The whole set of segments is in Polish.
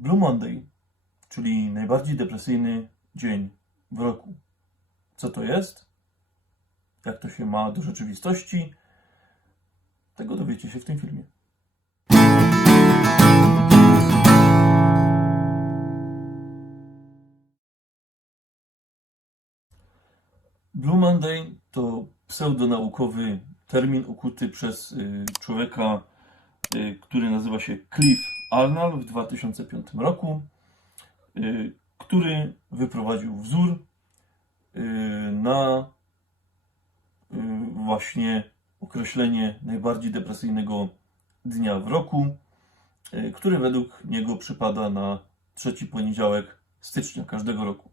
Blue Monday, czyli najbardziej depresyjny dzień w roku. Co to jest? Jak to się ma do rzeczywistości? Tego dowiecie się w tym filmie. Blue Monday to pseudonaukowy termin ukuty przez y, człowieka, y, który nazywa się Cliff Arnold w 2005 roku, y, który wyprowadził wzór y, na y, właśnie określenie najbardziej depresyjnego dnia w roku, który według niego przypada na trzeci poniedziałek stycznia każdego roku.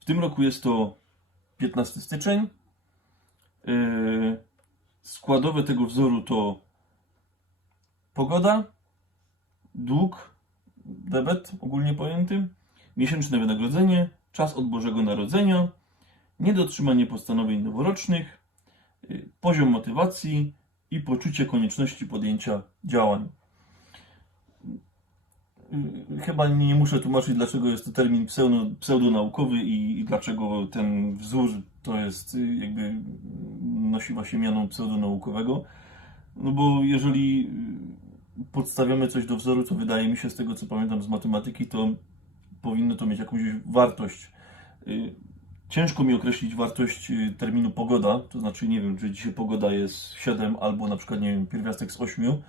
W tym roku jest to 15 styczeń. Składowe tego wzoru to pogoda, dług, debet ogólnie pojęty, miesięczne wynagrodzenie, czas od Bożego Narodzenia, niedotrzymanie postanowień noworocznych, yy, poziom motywacji i poczucie konieczności podjęcia działań. Yy, Chyba nie muszę tłumaczyć, dlaczego jest to termin pseudo, pseudonaukowy i, i dlaczego ten wzór to jest y, jakby nosi właśnie miano pseudonaukowego. No bo jeżeli y, podstawiamy coś do wzoru, co wydaje mi się z tego, co pamiętam z matematyki, to powinno to mieć jakąś wartość. Y, Ciężko mi określić wartość y, terminu pogoda, to znaczy nie wiem, czy dzisiaj pogoda jest 7 albo na przykład, nie wiem, pierwiastek z 8.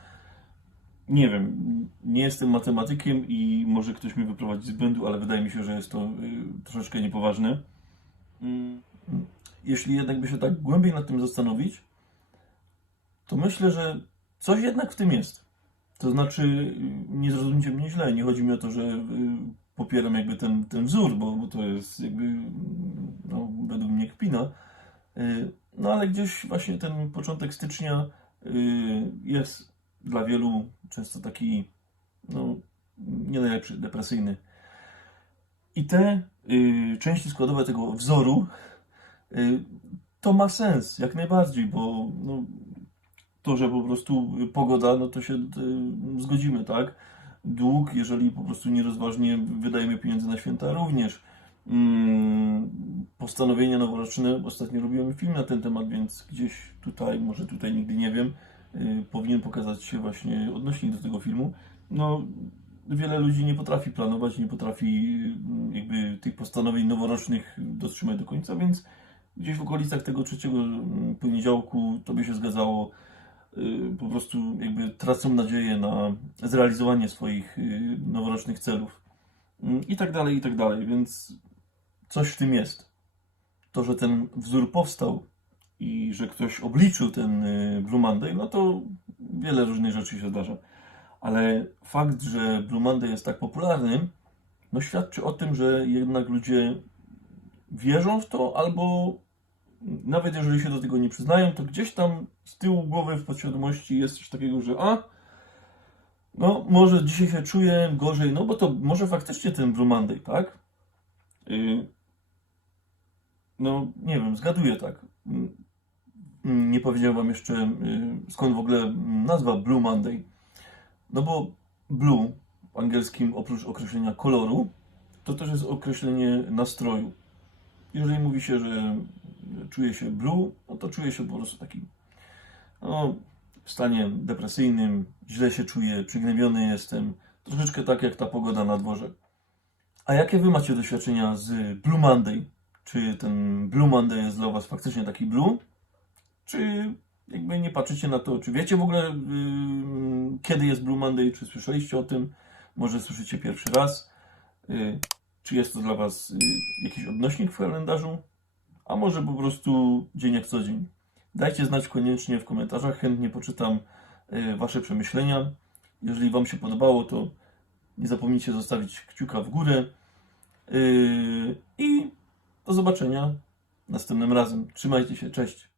Nie wiem, nie jestem matematykiem i może ktoś mnie wyprowadzi z błędu, ale wydaje mi się, że jest to y, troszeczkę niepoważne. Mm, Jeśli jednak by się tak głębiej nad tym zastanowić, to myślę, że coś jednak w tym jest. To znaczy, nie zrozumcie mnie źle, nie chodzi mi o to, że y, popieram jakby ten, ten wzór, bo, bo to jest jakby no, według mnie kpina. Y, No ale gdzieś właśnie ten początek stycznia y, jest dla wielu często taki no, nie najlepszy, depresyjny. I te części składowe tego wzoru to ma sens, jak najbardziej, bo no, to, że po prostu pogoda, no to się y, zgodzimy, tak? Dług, jeżeli po prostu nierozważnie wydajemy pieniądze na święta, również. Mm, postanowienia noworoczne, ostatnio robiłem film na ten temat, więc gdzieś tutaj, może tutaj nigdy nie wiem, y, powinien pokazać się właśnie odnośnik do tego filmu. No, wiele ludzi nie potrafi planować, nie potrafi y, jakby tych postanowień noworocznych dotrzymać do końca, więc gdzieś w okolicach tego trzeciego mm, poniedziałku to by się zgadzało. Y, Po prostu jakby tracą nadzieję na zrealizowanie swoich y, noworocznych celów. Mm, I tak dalej, i tak dalej, więc coś w tym jest. To, że ten wzór powstał i że ktoś obliczył ten y, Blue Monday, no to wiele różnych rzeczy się zdarza. Ale fakt, że Blue Monday jest tak popularny, no świadczy o tym, że jednak ludzie wierzą w to, albo nawet jeżeli się do tego nie przyznają, to gdzieś tam z tyłu głowy w podświadomości jest coś takiego, że a, no może dzisiaj się czuję gorzej, no bo to może faktycznie ten Blue Monday, tak? Y, no nie wiem, zgaduję tak. Mm, Nie powiedziałem wam jeszcze y, skąd w ogóle nazwa Blue Monday. No bo blue w angielskim oprócz określenia koloru, to też jest określenie nastroju. Jeżeli mówi się, że czuje się blue, no to czuje się po prostu taki no, w stanie depresyjnym, źle się czuję, przygnębiony jestem, troszeczkę tak jak ta pogoda na dworze. A jakie wy macie doświadczenia z Blue Monday? Czy ten Blue Monday jest dla was faktycznie taki blue? Czy jakby nie patrzycie na to, czy wiecie w ogóle yy, kiedy jest Blue Monday, czy słyszeliście o tym? Może słyszycie pierwszy raz? Yy, czy jest to dla was yy, jakiś odnośnik w kalendarzu? A może po prostu dzień jak co dzień? Dajcie znać koniecznie w komentarzach, chętnie poczytam yy, wasze przemyślenia. Jeżeli wam się podobało, to nie zapomnijcie zostawić kciuka w górę. Yy, I do zobaczenia następnym razem. Trzymajcie się, cześć.